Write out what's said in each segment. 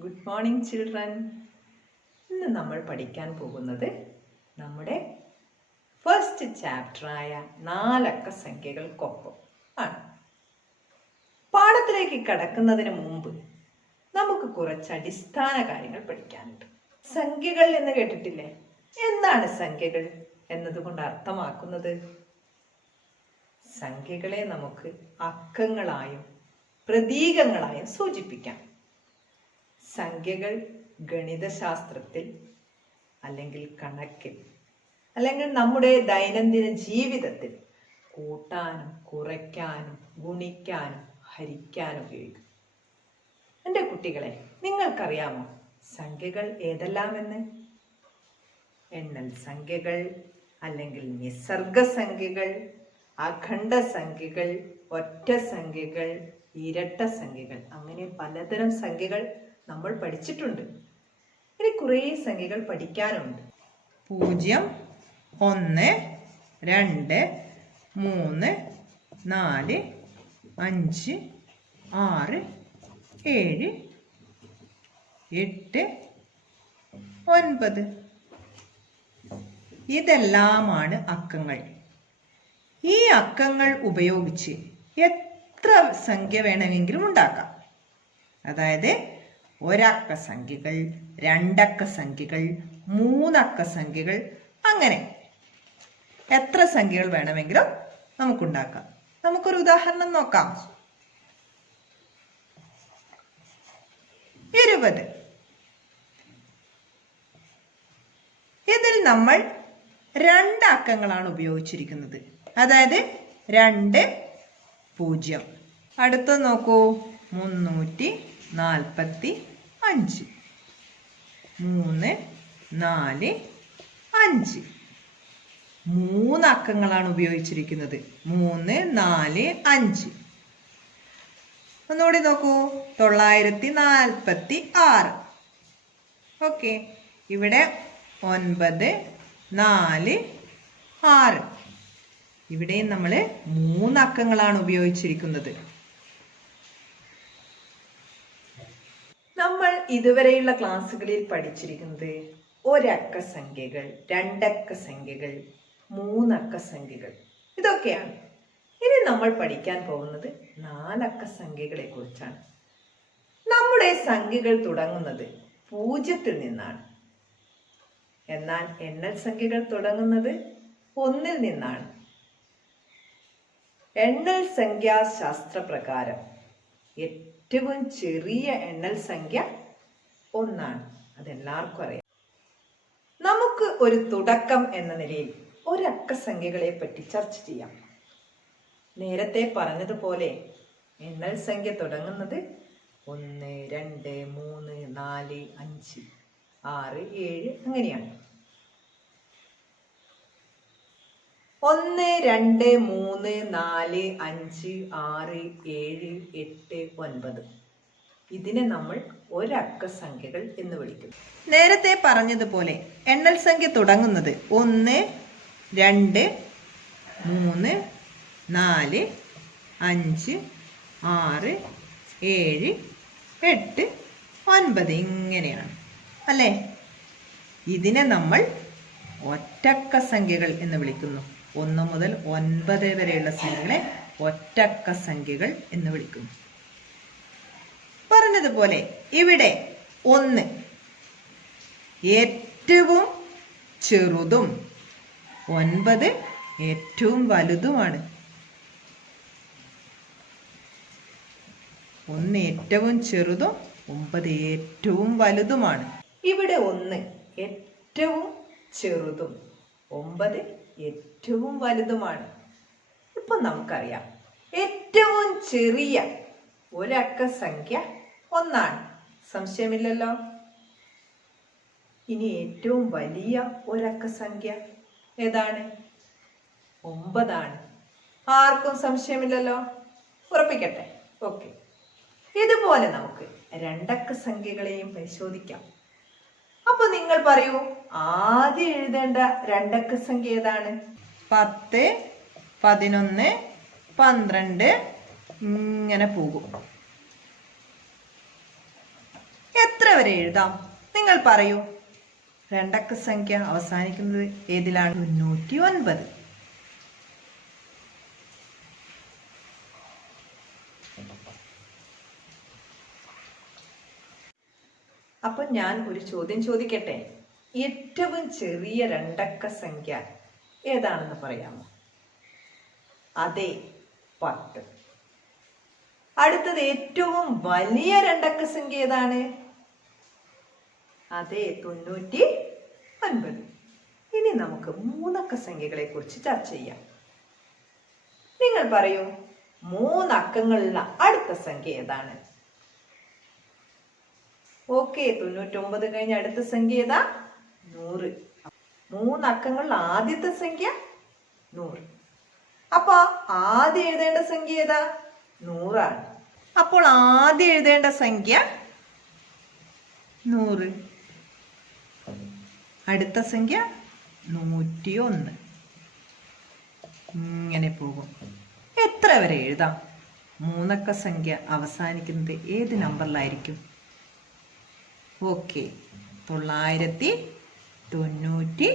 Good morning children ഇന്ന് നമ്മൾ പഠിക്കാൻ പോകുന്നത് നമ്മുടെ ഫസ്റ്റ് ചാപ്റ്ററായ നാലക്ക സംഖ്യകൾക്കൊപ്പം ആണ്. പാഠത്തിലേക്ക് കടക്കുന്നതിന് മുമ്പ് നമുക്ക് കുറച്ച് അടിസ്ഥാന കാര്യങ്ങൾ പഠിക്കാനുണ്ട്. സംഖ്യകൾ എന്ന് കേട്ടിട്ടില്ലേ? എന്താണ് സംഖ്യകൾ എന്നതുകൊണ്ട് അർത്ഥമാക്കുന്നത്? സംഖ്യകളെ നമുക്ക് അക്കങ്ങളായും പ്രതീകങ്ങളായും സൂചിപ്പിക്കാം. സംഖ്യകൾ ഗണിതശാസ്ത്രത്തിൽ അല്ലെങ്കിൽ കണക്കിൽ അല്ലെങ്കിൽ നമ്മുടെ ദൈനംദിന ജീവിതത്തിൽ കൂട്ടാനും കുറയ്ക്കാനും ഗുണിക്കാനും ഹരിക്കാനും ഉപയോഗിക്കും. എന്റെ കുട്ടികളെ നിങ്ങൾക്കറിയാമോ സംഖ്യകൾ ഏതെല്ലാമെന്ന്? എണ്ണൽ സംഖ്യകൾ അല്ലെങ്കിൽ നിസർഗ സംഖ്യകൾ അഖണ്ഡ സംഖ്യകൾ ഒറ്റ സംഖ്യകൾ ഇരട്ട സംഖ്യകൾ അങ്ങനെ പലതരം സംഖ്യകൾ നമ്മൾ പഠിച്ചിട്ടുണ്ട്. ഇനി കുറേ സംഖ്യകൾ പഠിക്കാനുണ്ട്. പൂജ്യം ഒന്ന് രണ്ട് മൂന്ന് നാല് അഞ്ച് ആറ് ഏഴ് എട്ട് ഒൻപത്. ഇതെല്ലാമാണ് അക്കങ്ങൾ. ഈ അക്കങ്ങൾ ഉപയോഗിച്ച് എത്ര സംഖ്യ വേണമെങ്കിലും ഉണ്ടാക്കാം. അതായത് ഒരക്ക സംഖ്യകൾ രണ്ടക്ക സംഖ്യകൾ മൂന്നക്ക സംഖ്യകൾ അങ്ങനെ. എത്ര സംഖ്യകൾ വേണമെങ്കിലും നമുക്കുണ്ടാക്കാം. നമുക്കൊരു ഉദാഹരണം നോക്കാം. ഇരുപത്. ഇതിൽ നമ്മൾ രണ്ട് അക്കങ്ങളാണ് ഉപയോഗിച്ചിരിക്കുന്നത്. അതായത് രണ്ട് പൂജ്യം. അടുത്ത നോക്കൂ. മുന്നൂറ്റി നാൽപ്പത്തി അഞ്ച്. മൂന്ന് നാല് അഞ്ച്. മൂന്ന് അക്കങ്ങളാണ് ഉപയോഗിച്ചിരിക്കുന്നത്. മൂന്ന് നാല് അഞ്ച്. ഒന്നുകൂടി നോക്കൂ. തൊള്ളായിരത്തി നാൽപ്പത്തി ആറ് ഓക്കെ. ഇവിടെ ഒൻപത് നാല് ആറ്. ഇവിടെയും നമ്മൾ മൂന്ന് അക്കങ്ങളാണ് ഉപയോഗിച്ചിരിക്കുന്നത്. നമ്മൾ ഇതുവരെയുള്ള ക്ലാസ്സുകളിൽ പഠിച്ചിരിക്കുന്നത് ഒരക്ക സംഖ്യകൾ രണ്ടക്ക സംഖ്യകൾ മൂന്നക്ക സംഖ്യകൾ ഇതൊക്കെയാണ്. ഇനി നമ്മൾ പഠിക്കാൻ പോകുന്നത് നാലക്ക സംഖ്യകളെ കുറിച്ചാണ് നമ്മുടെ സംഖ്യകൾ തുടങ്ങുന്നത് പൂജ്യത്തിൽ നിന്നാണ്. എന്നാൽ എണ്ണൽ സംഖ്യകൾ തുടങ്ങുന്നത് ഒന്നിൽ നിന്നാണ്. എണ്ണൽ സംഖ്യാശാസ്ത്ര പ്രകാരം ഏറ്റവും ചെറിയ എണ്ണൽ സംഖ്യ ഒന്നാണ്. അതെല്ലാവർക്കും അറിയാം. നമുക്ക് ഒരു തുടക്കം എന്ന നിലയിൽ ഒരക്ക സംഖ്യകളെ പറ്റി ചർച്ച ചെയ്യാം. നേരത്തെ പറഞ്ഞതുപോലെ എണ്ണൽ സംഖ്യ തുടങ്ങുന്നത് ഒന്ന് രണ്ട് മൂന്ന് നാല് അഞ്ച് ആറ് ഏഴ് അങ്ങനെയാണ്. ഒന്ന് രണ്ട് മൂന്ന് നാല് അഞ്ച് ആറ് ഏഴ് എട്ട് ഒൻപത്. ഇതിനെ നമ്മൾ ഒരക്ക സംഖ്യകൾ എന്ന് വിളിക്കും നേരത്തെ പറഞ്ഞതുപോലെ എണ്ണൽ സംഖ്യ തുടങ്ങുന്നത് ഒന്ന് രണ്ട് മൂന്ന് നാല് അഞ്ച് ആറ് ഏഴ് എട്ട് ഒൻപത് ഇങ്ങനെയാണ്. അല്ലേ? ഇതിനെ നമ്മൾ ഒറ്റക്ക സംഖ്യകൾ എന്ന് വിളിക്കുന്നു. ഒന്ന് മുതൽ ഒൻപത് വരെയുള്ള സംഖ്യകളെ ഒറ്റക്ക സംഖ്യകൾ എന്ന് വിളിക്കും പറഞ്ഞതുപോലെ ഇവിടെ ഒന്ന് ഏറ്റവും ചെറുതും ഒൻപത് ഏറ്റവും വലുതുമാണ്. ഒന്ന് ഏറ്റവും ചെറുതും ഒമ്പത് ഏറ്റവും വലുതുമാണ്. ഇവിടെ ഒന്ന് ഏറ്റവും ചെറുതും ഒമ്പത് ഏറ്റവും വലുതുമാണ്. ഇപ്പൊ നമുക്കറിയാം. ഏറ്റവും ചെറിയ ഒരക്ക സംഖ്യ ഒന്നാണ്. സംശയമില്ലല്ലോ? ഇനി ഏറ്റവും വലിയ ഒരക്ക സംഖ്യ ഏതാണ്? ഒമ്പതാണ്. ആർക്കും സംശയമില്ലല്ലോ? ഉറപ്പിക്കട്ടെ. ഓക്കെ. ഇതുപോലെ നമുക്ക് രണ്ടക്ക സംഖ്യകളെയും പരിശോധിക്കാം. അപ്പൊ നിങ്ങൾ പറയൂ ആദ്യം എഴുതേണ്ട രണ്ടക്ക സംഖ്യ ഏതാണ്? പത്ത് പതിനൊന്ന് പന്ത്രണ്ട് ഇങ്ങനെ പോകും. എത്ര വരെ എഴുതാം? നിങ്ങൾ പറയൂ. രണ്ടക്ക സംഖ്യ അവസാനിക്കുന്നത് ഏതിലാണ്? തൊണ്ണൂറ്റി ഒൻപത് അപ്പൊ ഞാൻ ഒരു ചോദ്യം ചോദിക്കട്ടെ? ഏറ്റവും ചെറിയ രണ്ടക്ക സംഖ്യ ഏതാണെന്ന് പറയാമോ? അതെ പത്ത്. അടുത്തത് ഏറ്റവും വലിയ രണ്ടക്ക സംഖ്യ ഏതാണ്? അതെ തൊണ്ണൂറ്റി ഒൻപത്. ഇനി നമുക്ക് മൂന്നക്ക സംഖ്യകളെ കുറിച്ച് ചർച്ച ചെയ്യാം. നിങ്ങൾ പറയൂ മൂന്നക്കങ്ങളുള്ള അടുത്ത സംഖ്യ ഏതാണ്? ഓക്കെ തൊണ്ണൂറ്റൊമ്പത് കഴിഞ്ഞ അടുത്ത സംഖ്യ ഏതാ? നൂറ്. മൂന്നക്കങ്ങളിൽ ആദ്യത്തെ സംഖ്യ നൂറ്. അപ്പൊ ആദ്യം എഴുതേണ്ട സംഖ്യ ഏതാ? നൂറാണ്. അപ്പോൾ ആദ്യം എഴുതേണ്ട സംഖ്യ നൂറ്. അടുത്ത സംഖ്യ നൂറ്റി ഒന്ന് ഇങ്ങനെ പോകും. എത്ര വരെ എഴുതാം? മൂന്നക്ക സംഖ്യ അവസാനിക്കുന്നത് ഏത് നമ്പറിലായിരിക്കും ഓക്കെ തൊള്ളായിരത്തി തൊണ്ണൂറ്റി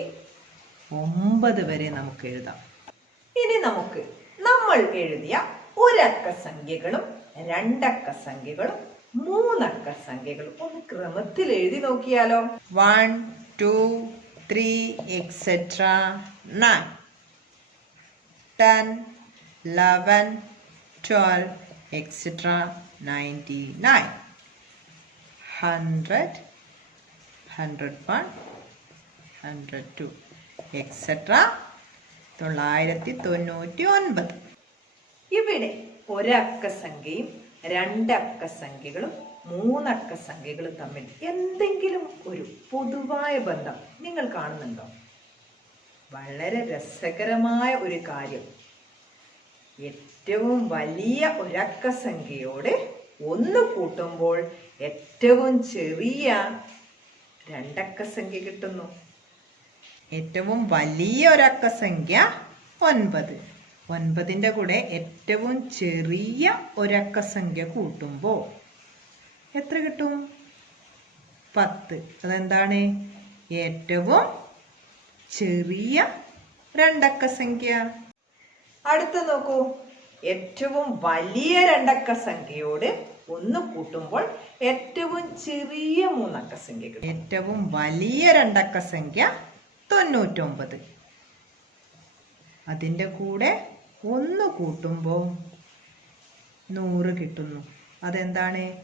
ഒമ്പത് വരെ നമുക്ക് എഴുതാം. ഇനി നമുക്ക് നമ്മൾ എഴുതിയ ഒരക്ക സംഖ്യകളും രണ്ടക്ക സംഖ്യകളും മൂന്നക്ക സംഖ്യകളും ഒന്ന് ക്രമത്തിൽ എഴുതി നോക്കിയാലോ? One two three etcetera nine ten eleven twelve etcetera ninety nine hundred hundred one hundred two etcetera തൊള്ളായിരത്തി തൊണ്ണൂറ്റി ഒൻപത് ഇവിടെ ഒരക്ക സംഖ്യയും രണ്ടക്ക സംഖ്യകളും മൂന്നക്ക സംഖ്യകളും തമ്മിൽ എന്തെങ്കിലും ഒരു പൊതുവായ ബന്ധം നിങ്ങൾ കാണുന്നുണ്ടോ? വളരെ രസകരമായ ഒരു കാര്യം. ഏറ്റവും വലിയ ഒരക്ക സംഖ്യയോട് ഒന്ന് കൂട്ടുമ്പോൾ ഏറ്റവും ചെറിയ രണ്ടക്ക സംഖ്യ കിട്ടുന്നു. ഏറ്റവും വലിയ ഒരക്ക സംഖ്യ ഒൻപത്. ഒൻപതിന്റെ കൂടെ ഏറ്റവും ചെറിയ ഒരക്ക സംഖ്യ കൂട്ടുമ്പോൾ എത്ര കിട്ടും? പത്ത്. അതെന്താണ്? ഏറ്റവും ചെറിയ രണ്ടക്ക സംഖ്യ. അടുത്ത നോക്കൂ. ഏറ്റവും വലിയ രണ്ടക്ക സംഖ്യയോട് ഒന്ന് കൂട്ടുമ്പോൾ ഏറ്റവും ചെറിയ മൂന്നക്ക സംഖ്യ. ഏറ്റവും വലിയ രണ്ടക്ക സംഖ്യ തൊണ്ണൂറ്റൊമ്പത്. അതിന്റെ കൂടെ ഒന്ന് കൂട്ടുമ്പോൾ നൂറ് കിട്ടുന്നു. അതെന്താണ്?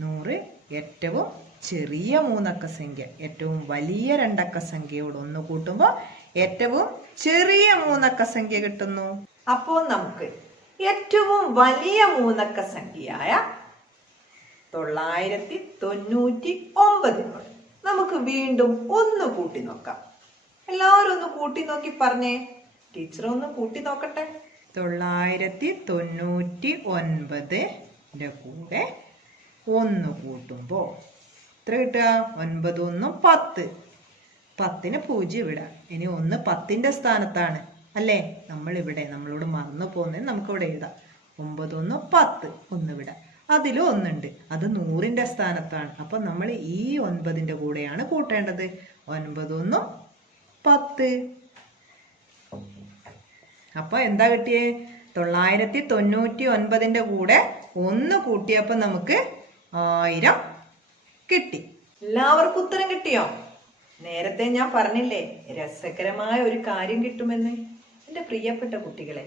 നൂറ് ഏറ്റവും ചെറിയ മൂന്നക്ക സംഖ്യ. ഏറ്റവും വലിയ രണ്ടക്ക സംഖ്യയോട് ഒന്ന് കൂട്ടുമ്പോൾ ഏറ്റവും ചെറിയ മൂന്നക്ക സംഖ്യ കിട്ടുന്നു. അപ്പോൾ നമുക്ക് ഏറ്റവും വലിയ മൂന്നക്ക സംഖ്യയായ തൊള്ളായിരത്തി തൊണ്ണൂറ്റി ഒമ്പതിനോട് നമുക്ക് വീണ്ടും ഒന്ന് കൂട്ടി നോക്കാം. എല്ലാവരും ഒന്ന് കൂട്ടി നോക്കി പറഞ്ഞേ. ടീച്ചർ ഒന്ന് കൂട്ടി നോക്കട്ടെ. തൊള്ളായിരത്തി തൊണ്ണൂറ്റി ഒൻപതിന്റെ കൂടെ ഒന്ന് കൂട്ടുമ്പോൾ എത്ര കിട്ടുക? ഒൻപത് ഒന്നും പത്ത്. പത്തിന് പൂജ്യം ഇടാം ഇനി ഒന്ന് പത്തിന്റെ സ്ഥാനത്താണ്. അല്ലേ? നമ്മളിവിടെ നമ്മളോട് മറന്നു നമുക്ക് ഇവിടെ എഴുതാം. ഒമ്പത് ഒന്ന് പത്ത് ഒന്ന് ഇവിടെ അതിലും ഒന്നുണ്ട്. അത് നൂറിന്റെ സ്ഥാനത്താണ്. അപ്പം നമ്മൾ ഈ ഒൻപതിന്റെ കൂടെയാണ് കൂട്ടേണ്ടത്. ഒൻപതൊന്നും പത്ത്. അപ്പൊ എന്താ കിട്ടിയേ? തൊള്ളായിരത്തി തൊണ്ണൂറ്റി ഒൻപതിന്റെ കൂടെ ഒന്ന് കൂട്ടിയപ്പോൾ നമുക്ക് ആയിരം കിട്ടി. എല്ലാവർക്കും ഉത്തരം കിട്ടിയോ? നേരത്തെ ഞാൻ പറഞ്ഞില്ലേ രസകരമായ ഒരു കാര്യം കിട്ടുമെന്ന്. എന്റെ പ്രിയപ്പെട്ട കുട്ടികളെ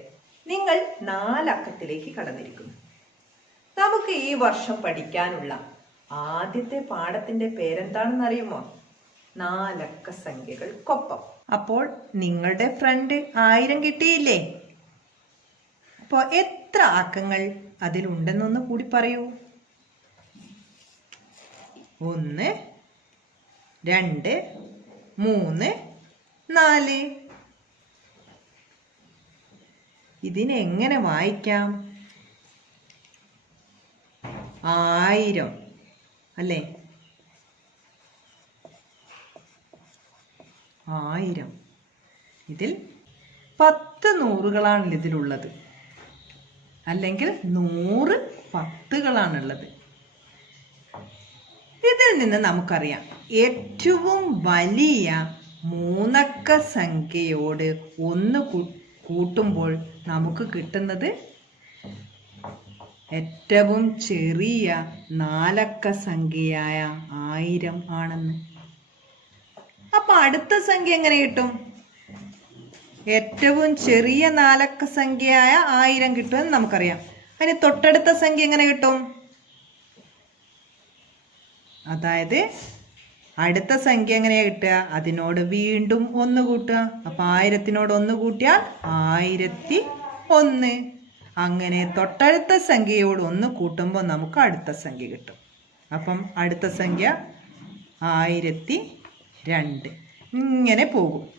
നിങ്ങൾ നാലക്കത്തിലേക്ക് കടന്നിരിക്കുന്നു. നമുക്ക് ഈ വർഷം പഠിക്കാനുള്ള ആദ്യത്തെ പാഠത്തിന്റെ പേരെന്താണെന്ന് അറിയുമോ നാലക്ക സംഖ്യകൾക്കൊപ്പം അപ്പോൾ നിങ്ങളുടെ ഫ്രണ്ട് ആയിരം കിട്ടിയില്ലേ? അപ്പോൾ എത്ര അക്കങ്ങൾ അതിലുണ്ടെന്നൊന്ന് കൂടി പറയൂ. ഒന്ന് രണ്ട് മൂന്ന് നാല്. ഇതിനെങ്ങനെ വായിക്കാം? ആയിരം. അല്ലേ? ആയിരം. ഇതിൽ പത്ത് നൂറുകളാണ് ഇതിലുള്ളത്. അല്ലെങ്കിൽ നൂറ് പത്തുകളാണുള്ളത്. ഇതിൽ നിന്ന് നമുക്കറിയാം ഏറ്റവും വലിയ മൂന്നക്ക സംഖ്യയോട് ഒന്ന് കൂ- കൂട്ടുമ്പോൾ നമുക്ക് കിട്ടുന്നത് ഏറ്റവും ചെറിയ നാലക്ക സംഖ്യയായ ആയിരം ആണെന്ന്. അപ്പൊ അടുത്ത സംഖ്യ എങ്ങനെ കിട്ടും? ഏറ്റവും ചെറിയ നാലക്ക സംഖ്യയായ ആയിരം കിട്ടുമെന്ന് നമുക്കറിയാം. അതിന് തൊട്ടടുത്ത സംഖ്യ എങ്ങനെ കിട്ടും? അതായത് അടുത്ത സംഖ്യ എങ്ങനെയാ കിട്ടുക? അതിനോട് വീണ്ടും ഒന്ന് കൂട്ടുക. അപ്പൊ ആയിരത്തിനോട് ഒന്ന് കൂട്ടിയാൽ ആയിരത്തി ഒന്ന്. അങ്ങനെ തൊട്ടടുത്ത സംഖ്യയോട് ഒന്ന് കൂട്ടുമ്പോൾ നമുക്ക് അടുത്ത സംഖ്യ കിട്ടും. അപ്പം അടുത്ത സംഖ്യ ആയിരത്തി രണ്ട്. ഇങ്ങനെ പോകും.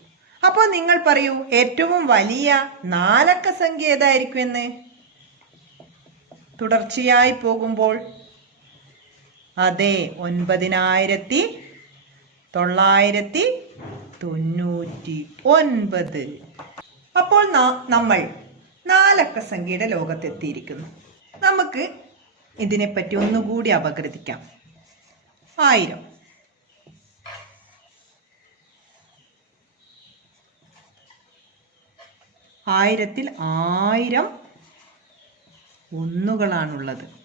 അപ്പോൾ നിങ്ങൾ പറയൂ ഏറ്റവും വലിയ നാലക്ക സംഖ്യ ഏതായിരിക്കും എന്ന്? തുടർച്ചയായി പോകുമ്പോൾ അതെ ഒൻപതിനായിരത്തി തൊള്ളായിരത്തി തൊണ്ണൂറ്റി ഒൻപത് അപ്പോൾ നമ്മൾ നാലക്ക സംഖ്യയുടെ ലോകത്തെത്തിയിരിക്കുന്നു. നമുക്ക് ഇതിനെപ്പറ്റി ഒന്നുകൂടി അപകൃതിക്കാം ആയിരം. ആയിരത്തിൽ ആയിരം ഒന്നുകളാണുള്ളത്.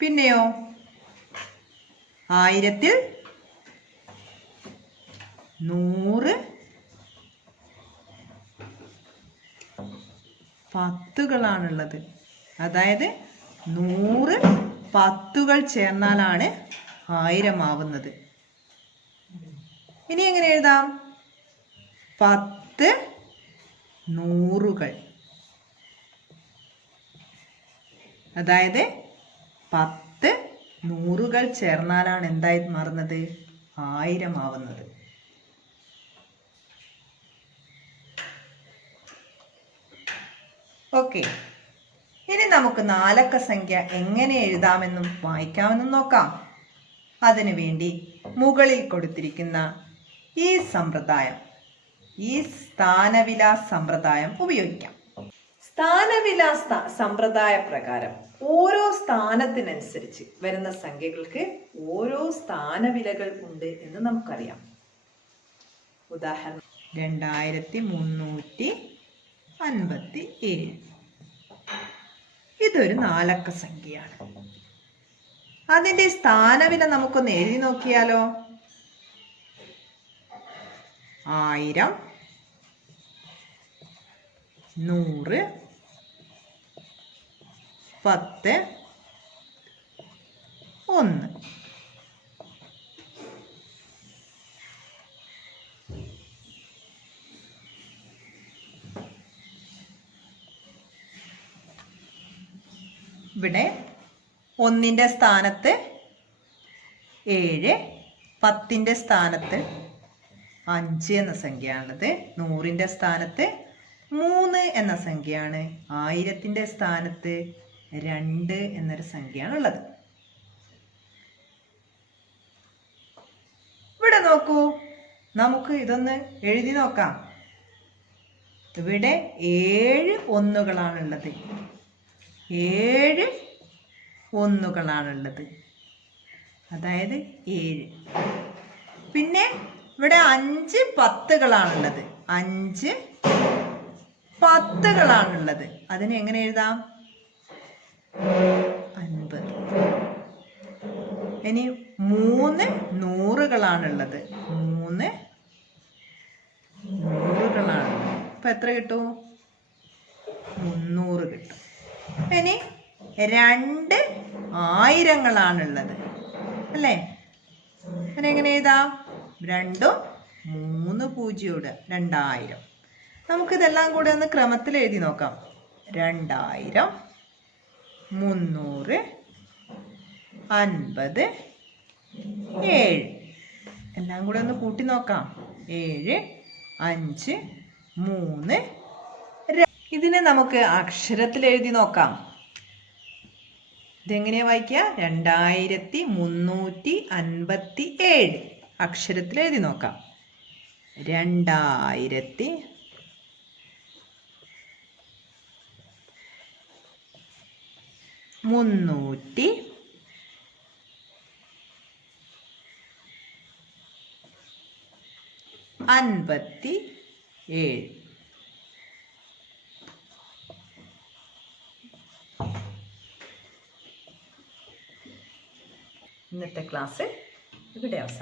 പിന്നെയോ? ആയിരത്തിൽ നൂറ് പത്തുകളാണുള്ളത്. അതായത് നൂറ് പത്തുകൾ ചേർന്നാലാണ് ആയിരമാവുന്നത്. ഇനി എങ്ങനെ എഴുതാം? പത്ത് നൂറുകൾ. അതായത് പത്ത് നൂറുകൾ ചേർന്നാലാണ് എന്തായി മാറുന്നത്? ആയിരം ആവുന്നത് ഓക്കെ. ഇനി നമുക്ക് നാലക്ക സംഖ്യ എങ്ങനെ എഴുതാമെന്നും വായിക്കാമെന്നും നോക്കാം. അതിനു വേണ്ടി മുകളിൽ കൊടുത്തിരിക്കുന്ന ഈ സമ്പ്രദായം ഈ സ്ഥാനവിലാസ സമ്പ്രദായം ഉപയോഗിക്കാം. സ്ഥാനവിലാസ സമ്പ്രദായ പ്രകാരം ഓരോ സ്ഥാനത്തിനനുസരിച്ച് വരുന്ന സംഖ്യകൾക്ക് ഓരോ സ്ഥാനവിലകൾ ഉണ്ട് എന്ന് നമുക്കറിയാം. ഉദാഹരണം രണ്ടായിരത്തി മുന്നൂറ്റി അൻപത്തി ഏഴ്. ഇതൊരു നാലക്ക സംഖ്യയാണ്. അതിന്റെ സ്ഥാനവില നമുക്കൊന്ന് എഴുതി നോക്കിയാലോ? ആയിരം നൂറ് പത്ത്. ഒന്ന്. ഇവിടെ ഒന്നിന്റെ സ്ഥാനത്ത് ഏഴ് പത്തിന്റെ സ്ഥാനത്ത് അഞ്ച് എന്ന സംഖ്യയാണുള്ളത്. നൂറിന്റെ സ്ഥാനത്ത് മൂന്ന് എന്ന സംഖ്യയാണ്. ആയിരത്തിന്റെ സ്ഥാനത്ത് രണ്ട് എന്നൊരു സംഖ്യയാണുള്ളത്. ഇവിടെ നോക്കൂ. നമുക്ക് ഇതൊന്ന് എഴുതി നോക്കാം. ഇവിടെ ഏഴ് ഒന്നുകളാണുള്ളത്. ഏഴ് ഒന്നുകളാണുള്ളത്. അതായത് ഏഴ്. പിന്നെ ഇവിടെ അഞ്ച് പത്തുകളാണുള്ളത്. അഞ്ച് പത്തുകളാണുള്ളത്. അതിനെങ്ങനെ എഴുതാം? അൻപത്. ഇനി മൂന്ന് നൂറുകളാണുള്ളത്. മൂന്ന് നൂറുകളാണ്. അപ്പൊ എത്ര കിട്ടും? മുന്നൂറ് കിട്ടും. ഇനി രണ്ട് ആയിരങ്ങളാണുള്ളത്. അല്ലേ? അതിനെങ്ങനെ എഴുതാം? രണ്ടും മൂന്ന് പൂജ്യയുടെ രണ്ടായിരം. നമുക്കിതെല്ലാം കൂടെ ഒന്ന് ക്രമത്തിൽ എഴുതി നോക്കാം. രണ്ടായിരം മുന്നൂറ് അൻപത് ഏഴ്. എല്ലാം കൂടെ ഒന്ന് കൂട്ടി നോക്കാം. ഏഴ് അഞ്ച് മൂന്ന് ഇതിനെ നമുക്ക് അക്ഷരത്തിൽ എഴുതി നോക്കാം. ഇതെങ്ങനെയാ വായിക്കുക? രണ്ടായിരത്തി മുന്നൂറ്റി അൻപത്തി ഏഴ്. അക്ഷരത്തിൽ എഴുതി നോക്കാം. രണ്ടായിരത്തി മുന്നൂറ്റി അൻപത്തി ഏഴ്. ഇന്നത്തെ ക്ലാസ് ഇവിടെ അവസാനം